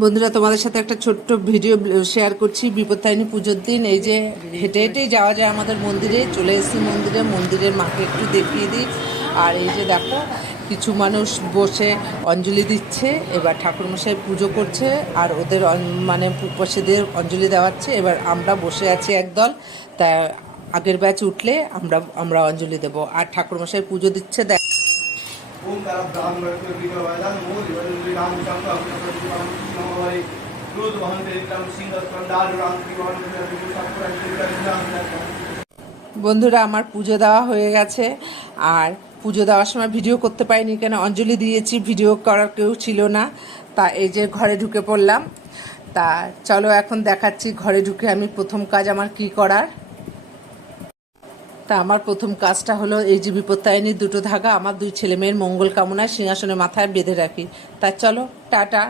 বন্ধুরা, তোমাদের সাথে একটা ছোট্ট ভিডিও শেয়ার করছি। বিপত্তারিণী পুজোর দিন এই যে হেঁটে হেঁটেই যাওয়া যায় আমাদের মন্দিরে। চলে এসেছি মন্দিরের মাকে একটু দেখিয়ে দিই। আর এই যে দেখো, কিছু মানুষ বসে অঞ্জলি দিচ্ছে। এবার ঠাকুরমশাই পুজো করছে আর ওদের মানে উপবাসীদের অঞ্জলি দেওয়াচ্ছে। এবার আমরা বসে আছি একদল। তা আগের ব্যাচ উঠলে আমরা অঞ্জলি দেবো। আর ঠাকুরমশাই পুজো দিচ্ছে। ओम तारा ब्राह्मण वर्ग की वैदान मूल वैदिक राम शंकर प्रतिमान नमोहरि दूध वहन तेजम सिंह स्कंदार राम की वहन तेजम सपुरा श्रीकृष्ण। বন্ধুরা, আমার পুজো দেওয়া হয়ে গেছে। আর পুজো দেওয়ার সময় ভিডিও করতে পারিনি, কেন অঞ্জলি দিয়েছি, ভিডিও করার কেউ ছিল না। তা এই যে ঘরে ঢুকে পড়লাম। তা চলো এখন দেখাচ্ছি ঘরে ঢুকে আমি প্রথম কাজ আমার কি করার। তা আমার প্রথম কাজটা হলো এই যে বিপত্তারিণীর দুটো ধাগা আমার দুই ছেলে মেয়ের মঙ্গল কামনায় সিংহাসনে মাথায় বেঁধে রাখি। তা চলো, টাটা।